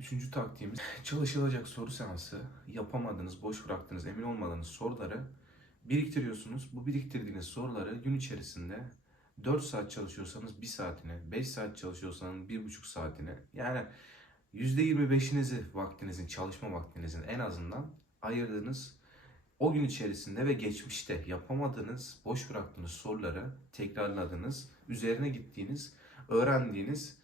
Üçüncü taktiğimiz çalışılacak soru seansı. Yapamadığınız, boş bıraktığınız, emin olmadığınız soruları biriktiriyorsunuz. Bu biriktirdiğiniz soruları gün içerisinde 4 saat çalışıyorsanız 1 saatine, 5 saat çalışıyorsanız 1,5 saatine yani %25'inizi vaktinizin, çalışma vaktinizin en azından ayırdığınız o gün içerisinde ve geçmişte yapamadığınız, boş bıraktığınız soruları tekrarladığınız, üzerine gittiğiniz, öğrendiğiniz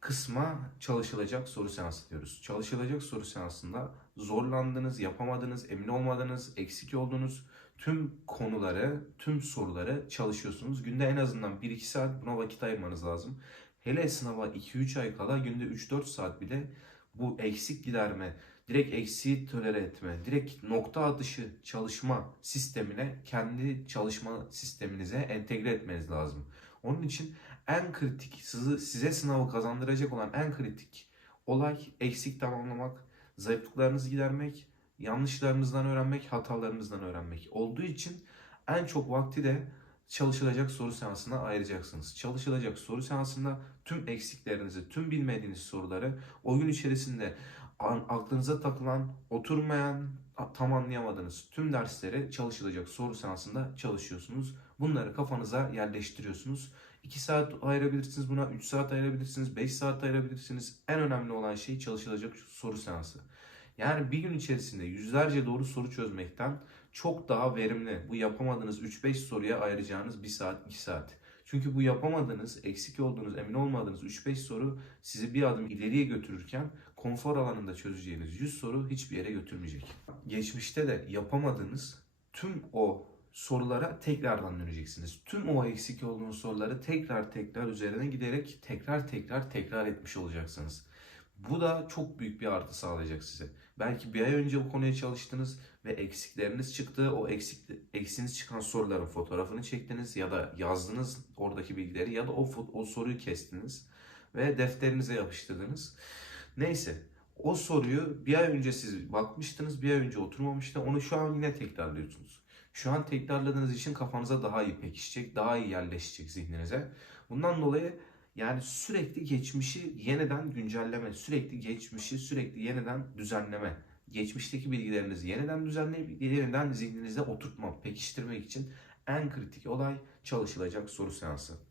kısma çalışılacak soru seansı diyoruz. Çalışılacak soru seansında zorlandığınız, yapamadığınız, emin olmadığınız, eksik olduğunuz tüm konuları, tüm soruları çalışıyorsunuz. Günde en azından 1-2 saat buna vakit ayırmanız lazım. Hele sınava 2-3 ay kala günde 3-4 saat bile bu eksik giderme, direkt eksiği tolere etme, direkt nokta atışı çalışma sistemine kendi çalışma sisteminize entegre etmeniz lazım. Onun için en kritik, sizi, size sınavı kazandıracak olan en kritik olay eksik tamamlamak, zayıflıklarınızı gidermek, yanlışlarınızdan öğrenmek, hatalarınızdan öğrenmek olduğu için en çok vakti de çalışılacak soru seansına ayıracaksınız. Çalışılacak soru seansında tüm eksiklerinizi, tüm bilmediğiniz soruları o gün içerisinde aklınıza takılan, oturmayan, tam anlayamadığınız tüm dersleri çalışılacak soru seansında çalışıyorsunuz. Bunları kafanıza yerleştiriyorsunuz. 2 saat ayırabilirsiniz buna, 3 saat ayırabilirsiniz, 5 saat ayırabilirsiniz. En önemli olan şey çalışılacak soru seansı. Yani bir gün içerisinde yüzlerce doğru soru çözmekten çok daha verimli. Bu yapamadığınız 3-5 soruya ayıracağınız 1 saat, 2 saat. Çünkü bu yapamadığınız, eksik olduğunuz, emin olmadığınız 3-5 soru sizi bir adım ileriye götürürken konfor alanında çözeceğiniz 100 soru hiçbir yere götürmeyecek. Geçmişte de yapamadığınız tüm o sorulara tekrardan döneceksiniz. Tüm o eksik olduğunuz soruları tekrar tekrar üzerine giderek tekrar tekrar tekrar etmiş olacaksınız. Bu da çok büyük bir artı sağlayacak size. Belki bir ay önce bu konuya çalıştınız ve eksikleriniz çıktı. O eksik, eksiniz çıkan soruların fotoğrafını çektiniz ya da yazdınız oradaki bilgileri ya da o, o soruyu kestiniz ve defterinize yapıştırdınız. Neyse o soruyu bir ay önce siz bakmıştınız, bir ay önce oturmamıştı. Onu şu an yine tekrarlıyorsunuz. Şu an tekrarladığınız için kafanıza daha iyi pekişecek, daha iyi yerleşecek zihninize. Bundan dolayı yani sürekli geçmişi yeniden güncelleme, sürekli geçmişi sürekli yeniden düzenleme. Geçmişteki bilgilerinizi yeniden düzenleyip yeniden zihninizde oturtma, pekiştirmek için en kritik olay çalışılacak soru seansı.